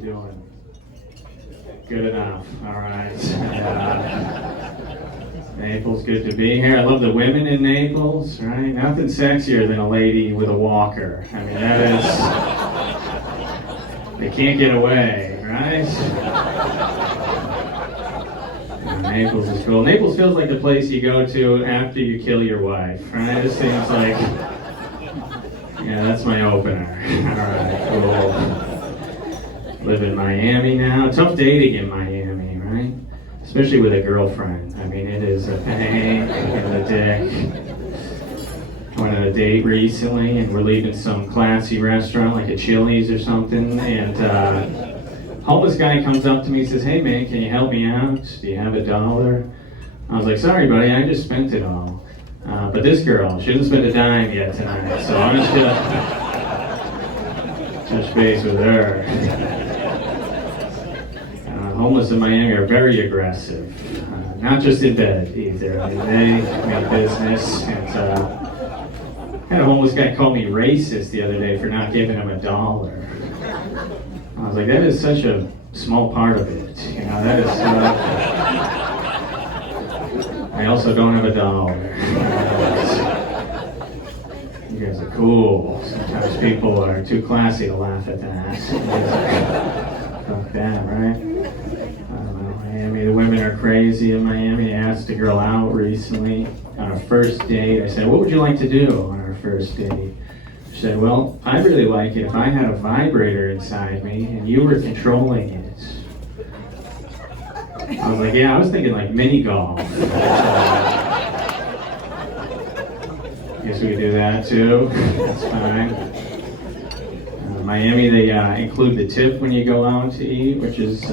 doing? Good enough. All right. Naples, good to be here. I love the women in Naples, right? Nothing sexier than a lady with a walker. I mean, that is, they can't get away, right? Naples is cool. Naples feels like the place you go to after you kill your wife, right? It seems like, yeah, that's my opener. All right, cool. Live in Miami now. Tough dating in Miami, right? Especially with a girlfriend. I mean, it is a pain in the dick. I went on a date recently, and we're leaving some classy restaurant, like a Chili's or something, and homeless guy comes up to me and says, "Hey man, can you help me out? Do you have $1?" I was like, "Sorry buddy, I just spent it all." But this girl, she didn't spend a dime yet tonight, so I'm just gonna touch base with her. Homeless in Miami are very aggressive, not just in bed either. I mean, they make business. And I had a homeless guy call me racist the other day for not giving him $1. I was like, that is such a small part of it. You know, that is. I also don't have $1. You guys are cool. Sometimes people are too classy to laugh at that. Fuck that, right? Miami, the women are crazy in Miami. I asked a girl out recently on a first date. I said, "What would you like to do on our first date?" She said, "Well, I'd really like it if I had a vibrator inside me and you were controlling it." I was like, "Yeah, I was thinking like mini golf." Guess we could do that too. That's fine. Miami, they include the tip when you go out to eat, which is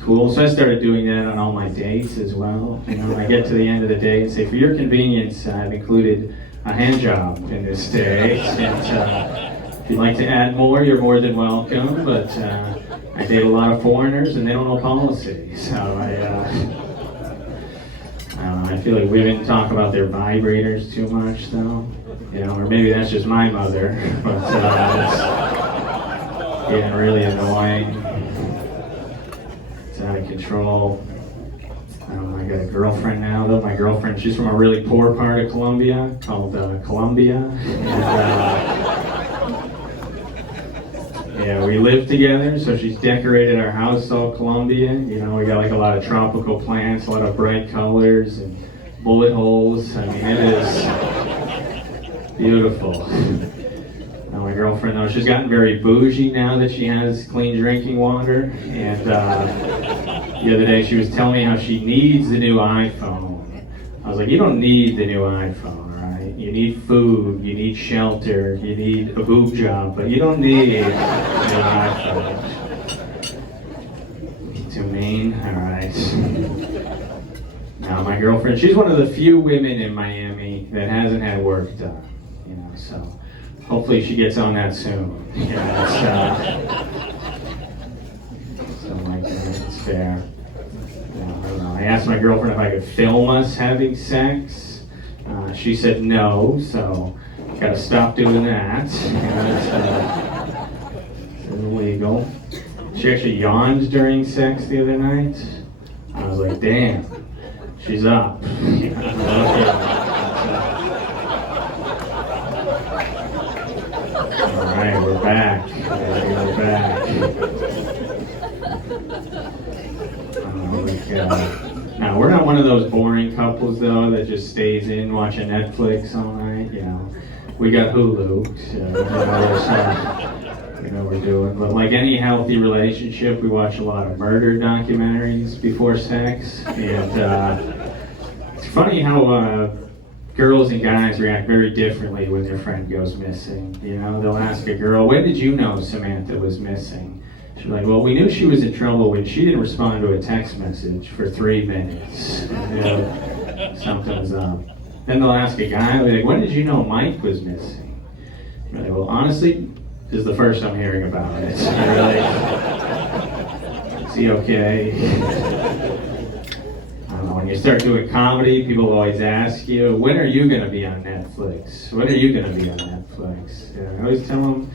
cool. So I started doing that on all my dates as well. You know, I get to the end of the day and say, "For your convenience, I've included a hand job in this day. And if you'd like to add more, you're more than welcome. But I date a lot of foreigners, and they don't know policy. So I feel like women talk about their vibrators too much, though. You know, or maybe that's just my mother. But it's getting really annoying. It's out of control. I got a girlfriend now, though. My girlfriend, she's from a really poor part of Colombia called Colombia. And, yeah, we live together, so she's decorated our house all Colombian. You know, we got like a lot of tropical plants, a lot of bright colors and bullet holes. I mean, it is beautiful. My girlfriend, though, she's gotten very bougie now that she has clean drinking water. And the other day she was telling me how she needs the new iPhone. I was like, "You don't need the new iPhone, all right? You need food, you need shelter, you need a boob job, but you don't need the new iPhone." Too mean? All right. Now, my girlfriend, she's one of the few women in Miami that hasn't had work done, you know, so hopefully she gets on that soon. You know, something like that. It's fair. I don't know. I asked my girlfriend if I could film us having sex. She said no, so got to stop doing that. You know, it's illegal. She actually yawned during sex the other night. I was like, damn, she's up. You know, Alright, we're back. We're back. Now, we're not one of those boring couples, though, that just stays in watching Netflix all night. You know, we got Hulu, so we know what we're doing. But like any healthy relationship, we watch a lot of murder documentaries before sex. And it's funny how girls and guys react very differently when their friend goes missing. You know, they'll ask a girl, "When did you know Samantha was missing?" She's like, "Well, we knew she was in trouble when she didn't respond to a text message for 3 minutes. You know, something's up." Then they'll ask a guy, like, "When did you know Mike was missing?" You're like, "Well, honestly, this is the first I'm hearing about it." You're like, "Is he okay?" When you start doing comedy, people always ask you, "When are you going to be on Netflix? When are you going to be on Netflix?" And I always tell them,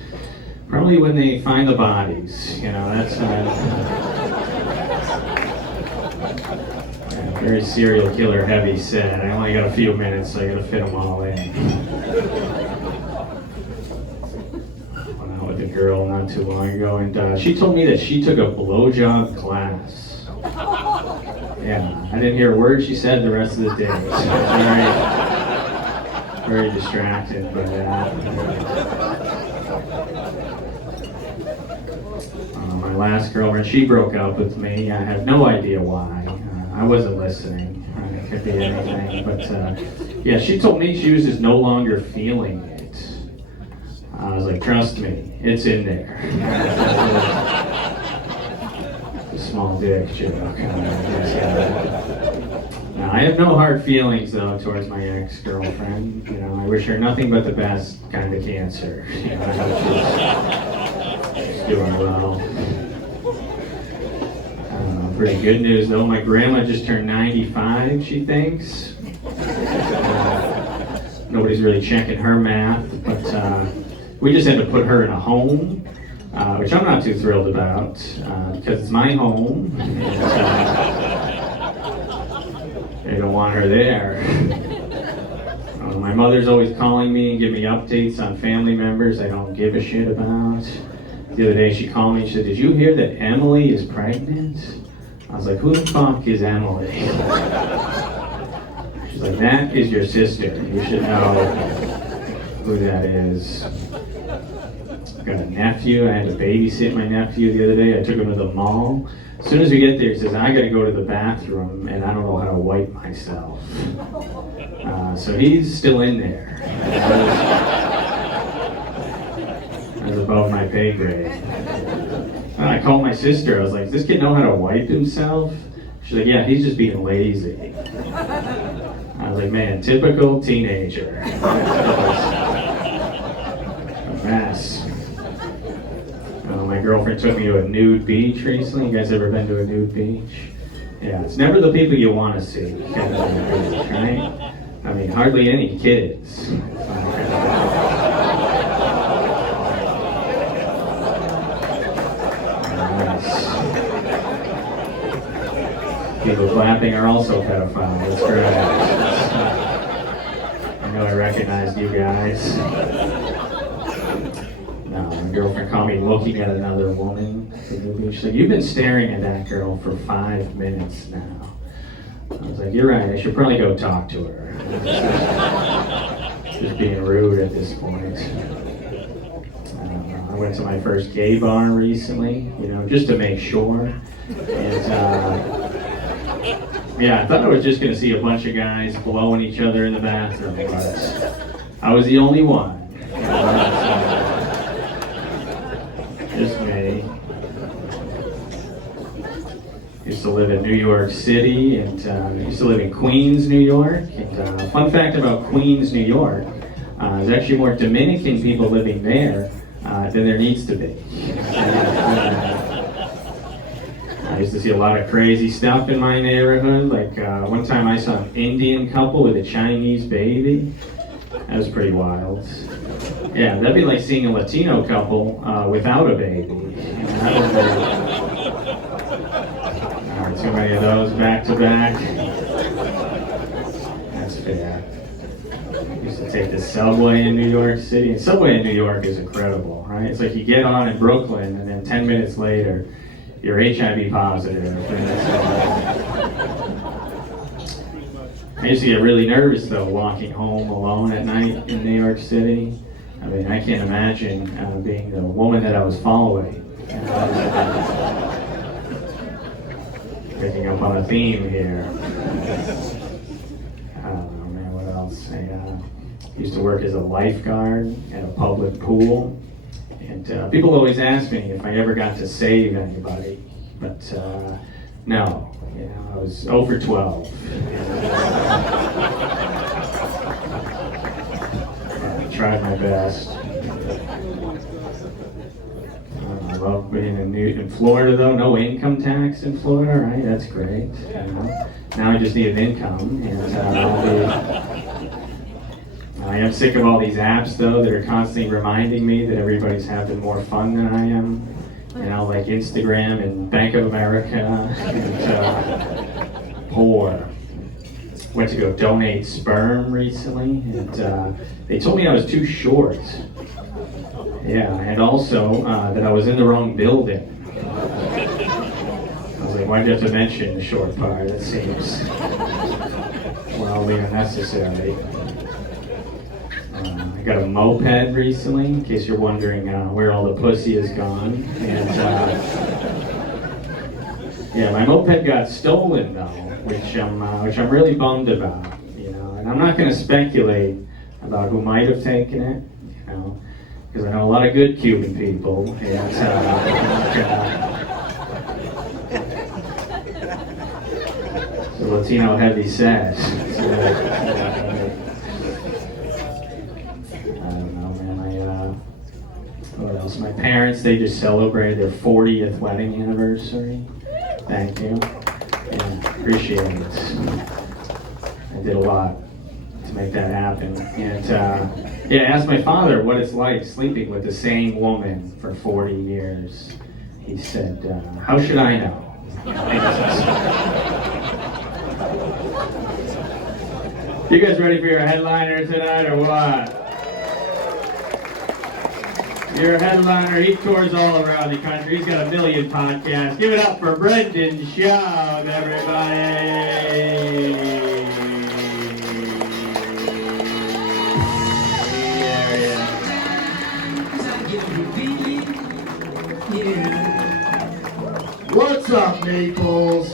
Probably when they find the bodies, that's very serial killer heavy set. I only got a few minutes, so I gotta fit them all in. Went out with a girl not too long ago, and she told me that she took a blowjob class. Yeah, I didn't hear a word she said the rest of the day. So it was very distracted by that. My last girlfriend, she broke up with me. I have no idea why. I wasn't listening. It could be anything. But yeah, she told me she was just no longer feeling it. I was like, trust me, it's in there. A small dick joke. Now, I have no hard feelings, though, towards my ex-girlfriend. I wish her nothing but the best kind of cancer. I hope she's doing well. Pretty good news, though. My grandma just turned 95, she thinks. Nobody's really checking her math, but we just had to put her in a home, which I'm not too thrilled about, because it's my home. And, they don't want her there. My mother's always calling me and giving me updates on family members I don't give a shit about. The other day she called me and she said, "Did you hear that Emily is pregnant?" I was like, "Who the fuck is Emily?" She's like, "That is your sister. You should know who that is." I've got a nephew. I had to babysit my nephew the other day. I took him to the mall. As soon as we get there, he says, "I gotta go to the bathroom and I don't know how to wipe myself." So he's still in there. That's above my pay grade. I called my sister. I was like, "Does this kid know how to wipe himself?" She's like, "Yeah, he's just being lazy." I was like, "Man, typical teenager." A mess. My girlfriend took me to a nude beach recently. You guys ever been to a nude beach? Yeah, it's never the people you want to see. Right? I mean, hardly any kids. People clapping are also pedophiles. That's correct. I know I recognized you guys. No, my girlfriend caught me looking at another woman at the movie. She's like, "You've been staring at that girl for 5 minutes now." I was like, "You're right, I should probably go talk to her." Just being rude at this point. I went to my first gay bar recently, just to make sure. And yeah, I thought I was just going to see a bunch of guys blowing each other in the bathroom, but I was the only one. Just me. Used to live in New York City, and used to live in Queens, New York. And fun fact about Queens, New York, there's actually more Dominican people living there than there needs to be. I used to see a lot of crazy stuff in my neighborhood. Like one time I saw an Indian couple with a Chinese baby. That was pretty wild. Yeah, that'd be like seeing a Latino couple without a baby. Too many of those back to back. That's fair. Used to take the subway in New York City. And subway in New York is incredible, right? It's like you get on in Brooklyn and then 10 minutes later, you're HIV positive. I used to get really nervous though, walking home alone at night in New York City. I mean, I can't imagine being the woman that I was following. Picking up on a theme here. I don't know, man, what else? I used to work as a lifeguard at a public pool. And people always ask me if I ever got to save anybody. But no, I was 0 for 12. I tried my best. I love being in Florida, though. No income tax in Florida, right? That's great. Now I just need an income, and I am sick of all these apps, though, that are constantly reminding me that everybody's having more fun than I am. You know, like Instagram and Bank of America and poor. Went to go donate sperm recently, and they told me I was too short. Yeah, and also that I was in the wrong building. I was like, why'd you have to mention the short part? That seems wildly unnecessary. I got a moped recently, in case you're wondering where all the pussy is gone. And yeah, my moped got stolen though, which I'm really bummed about. You know, and I'm not going to speculate about who might have taken it. You know, because I know a lot of good Cuban people. And the Latino heavy set. What else? My parents, they just celebrated their 40th wedding anniversary. Thank you. And appreciate it. I did a lot to make that happen. And yeah, I asked my father what it's like sleeping with the same woman for 40 years. He said, how should I know? You guys ready for your headliner tonight or what? Your headliner, he tours all around the country. He's got 1 million podcasts. Give it up for Brendan Schaub, everybody. What's up, Naples?